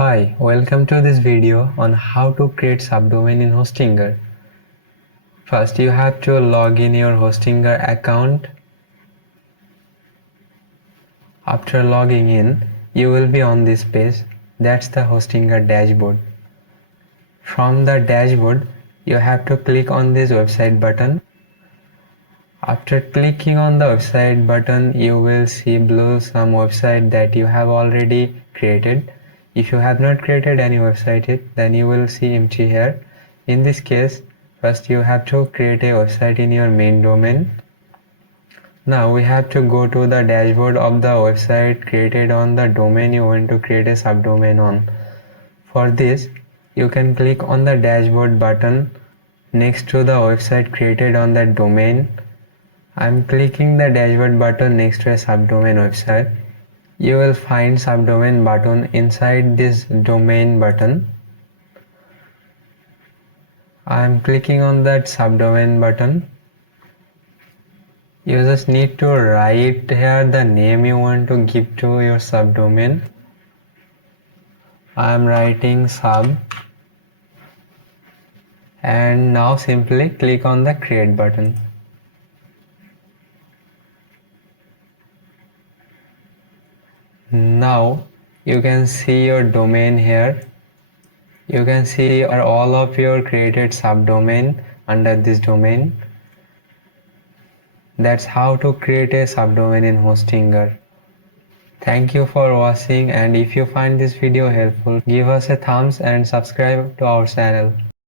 Hi, welcome to this video on how to create subdomain in Hostinger. First, you have to log in your Hostinger account. After logging in, you will be on this page. That's the Hostinger dashboard. From the dashboard, you have to click on this website button. After clicking on the website button, you will see below some website that you have already created. If you have not created any website yet, then you will see empty here. In this case, first you have to create a website in your main domain. Now we have to go to the dashboard of the website created on the domain you want to create a subdomain on. For this, you can click on the dashboard button next to the website created on that domain. I'm clicking the dashboard button next to a subdomain website. You will find subdomain button inside this domain button. I'm clicking on that subdomain button. You just need to write here the name you want to give to your subdomain. I'm writing sub, and now simply click on the create button. Now you can see your domain here. You can see all of your created subdomain under this domain. That's how to create a subdomain in Hostinger. Thank you for watching, and if you find this video helpful, give us a thumbs and subscribe to our channel.